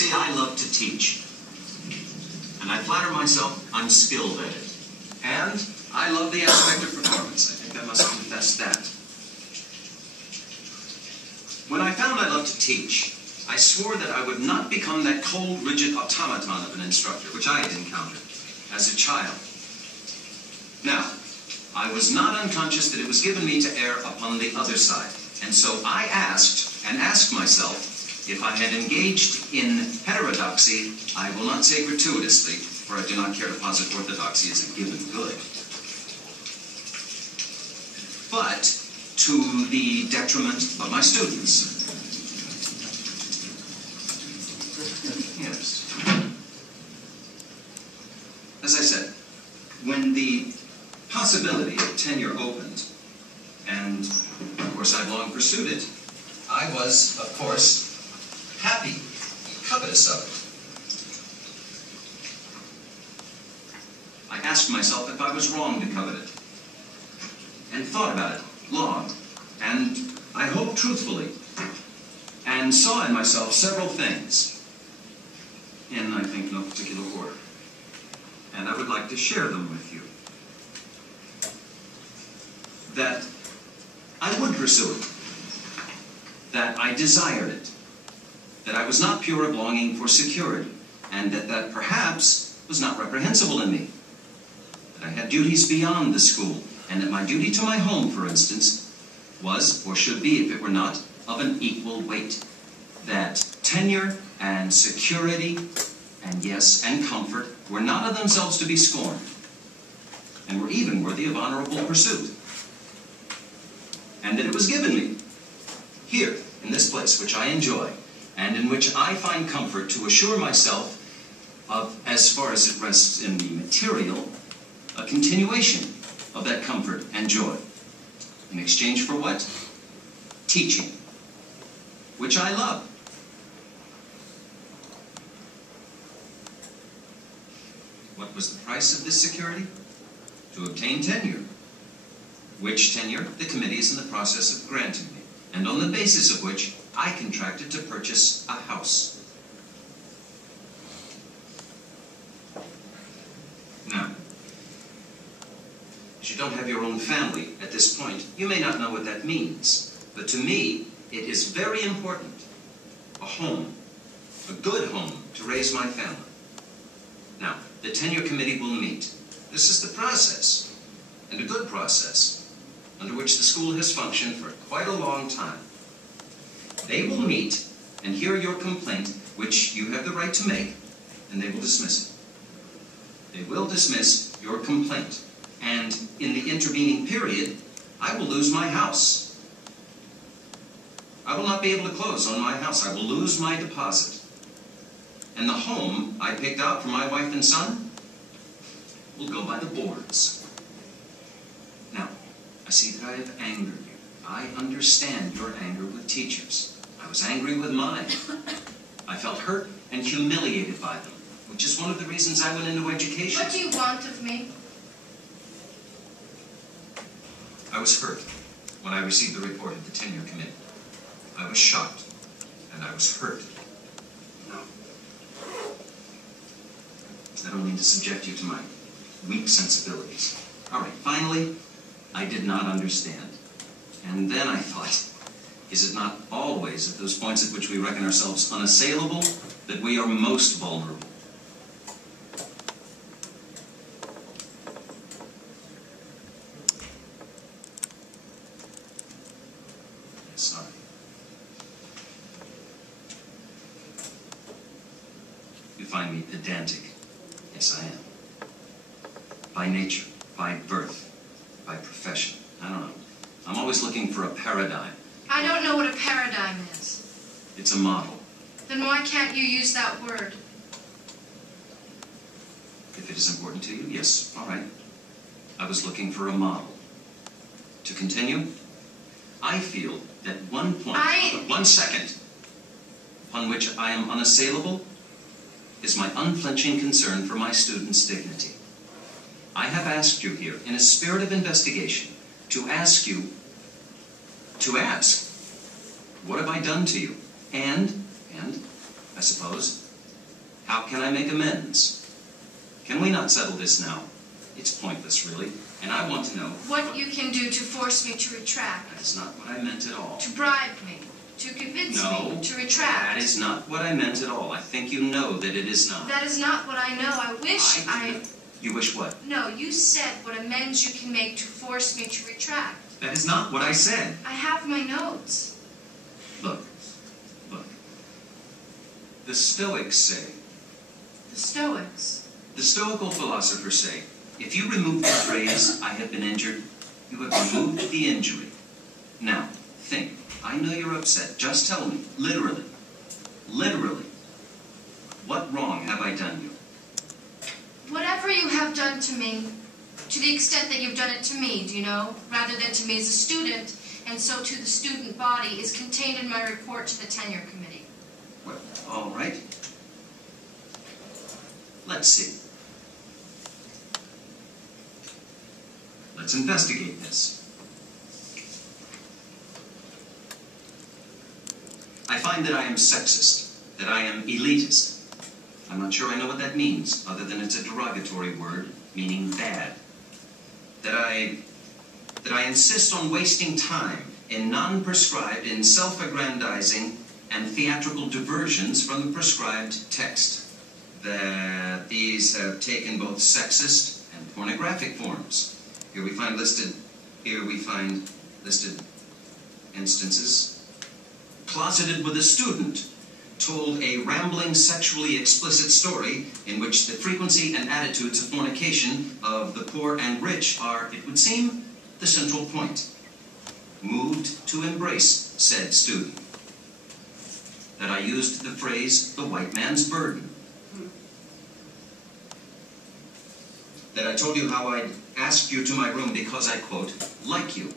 say I love to teach. And I flatter myself I'm skilled at it. And I love the aspect of performance. I think I must confess that. When I found I loved to teach, I swore that I would not become that cold, rigid automaton of an instructor, which I had encountered as a child. Now, I was not unconscious that it was given me to err upon the other side. And so I asked, and asked myself, if I had engaged in heterodoxy, I will not say gratuitously, for I do not care to posit orthodoxy as a given good, but to the detriment of my students. Yes. As I said, when the possibility of tenure opened, and of course I've long pursued it, I was, of course, happy, covetous of it. I asked myself if I was wrong to covet it, and thought about it long, and I hope truthfully, and saw in myself several things, in, I think, no particular order. And I would like to share them with you. That I would pursue it, that I desired it, that I was not pure of longing for security, and that perhaps was not reprehensible in me, that I had duties beyond the school, and that my duty to my home, for instance, was, or should be, if it were not, of an equal weight, that tenure and security, and yes, and comfort, were not of themselves to be scorned, and were even worthy of honorable pursuit, and that it was given me, here, in this place, which I enjoy, and in which I find comfort to assure myself of, as far as it rests in the material, a continuation of that comfort and joy. In exchange for what? Teaching, which I love. What was the price of this security? To obtain tenure. Which tenure the committee is in the process of granting me, and on the basis of which I contracted to purchase a house. Now, as you don't have your own family at this point, you may not know what that means. But to me, it is very important. A home, a good home, to raise my family. Now, the tenure committee will meet. This is the process, and a good process, under which the school has functioned for quite a long time. They will meet and hear your complaint, which you have the right to make, and they will dismiss it. They will dismiss your complaint, and in the intervening period, I will lose my house. I will not be able to close on my house. I will lose my deposit. And the home I picked out for my wife and son will go by the boards. Now, I see that I have angered you. I understand your anger with teachers. I was angry with mine. I felt hurt and humiliated by them, which is one of the reasons I went into education. What do you want of me? I was hurt when I received the report of the tenure committee. I was shocked, and I was hurt. No. I don't mean to subject you to my weak sensibilities. All right, finally, I did not understand. And then I thought, is it not always at those points at which we reckon ourselves unassailable that we are most vulnerable? Sorry. You find me pedantic. Yes, I am. By nature, by birth, by profession. I don't know. I'm always looking for a paradigm. I don't know what a paradigm is. It's a model. Then why can't you use that word? If it is important to you, yes, all right. I was looking for a model. To continue, I feel that one point, one second, upon which I am unassailable, is my unflinching concern for my students' dignity. I have asked you here, in a spirit of investigation, to ask, what have I done to you? And, I suppose, How can I make amends? Can we not settle this now? It's pointless, really, and I want to know... What you can do to force me to retract. That is not what I meant at all. To bribe me. To convince me to retract. That is not what I meant at all. I think you know that it is not. That is not what I know. I wish I... You wish what? No, you said what amends you can make to force me to retract. That is not what I said. I have my notes. Look. The Stoics say... The Stoics? The Stoical philosophers say, if you remove the phrase, I have been injured, you have removed the injury. Now, think. I know you're upset. Just tell me, literally, what wrong have I done you? Whatever you have done to me, to the extent that you've done it to me, do you know, rather than to me as a student, and so to the student body, is contained in my report to the tenure committee. Well, all right. Let's see. Let's investigate this. I find that I am sexist, that I am elitist. I'm not sure I know what that means, other than it's a derogatory word, meaning bad. That I insist on wasting time in non-prescribed, in self-aggrandizing and theatrical diversions from the prescribed text. That these have taken both sexist and pornographic forms. Here we find listed instances. Closeted with a student, told a rambling, sexually explicit story in which the frequency and attitudes of fornication of the poor and rich are, it would seem, the central point. Moved to embrace said student. That I used the phrase, the white man's burden. That I told you how I'd asked you to my room because I, quote, like you.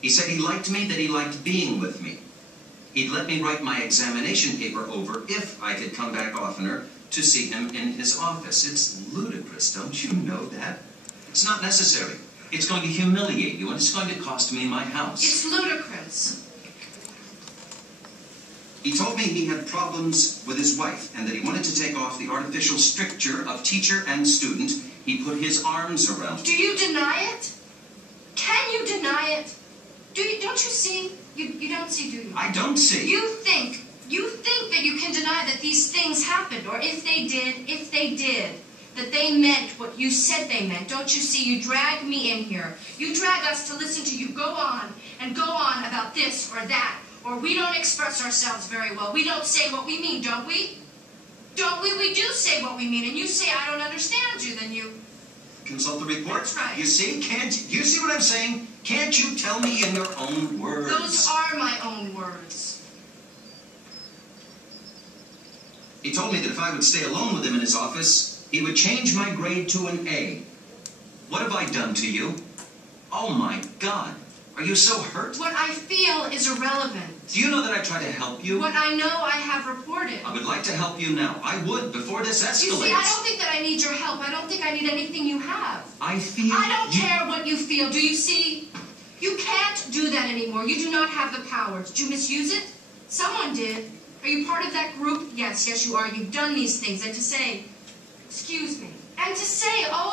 He said he liked me, that he liked being with me. He'd let me write my examination paper over if I could come back oftener to see him in his office. It's ludicrous, don't you know that? It's not necessary. It's going to humiliate you, and it's going to cost me my house. It's ludicrous. He told me he had problems with his wife, and that he wanted to take off the artificial stricture of teacher and student. He put his arms around me. Do you deny it? Can you deny it? Don't you see? You don't see, do you? I don't see. You think that you can deny that these things happened, or if they did, that they meant what you said they meant. Don't you see? You drag me in here. You drag us to listen to you go on and go on about this or that, or we don't express ourselves very well. We don't say what we mean, don't we? Don't we? We do say what we mean, and you say I don't understand you, then you... Consult the report. That's right. You see? You see what I'm saying? Can't you tell me in your own words? Those are my own words. He told me that if I would stay alone with him in his office, he would change my grade to an A. What have I done to you? Oh my God. Are you so hurt? What I feel is irrelevant. Do you know that I try to help you? What I know I have reported. I would like to help you now. I would, before this escalates. You see, I don't think that I need your help. I don't think I need anything you have. I feel... I don't care what you feel. Do you see? You can't do that anymore. You do not have the power. Did you misuse it? Someone did. Are you part of that group? Yes, you are. You've done these things. And to say, excuse me, and to say, oh,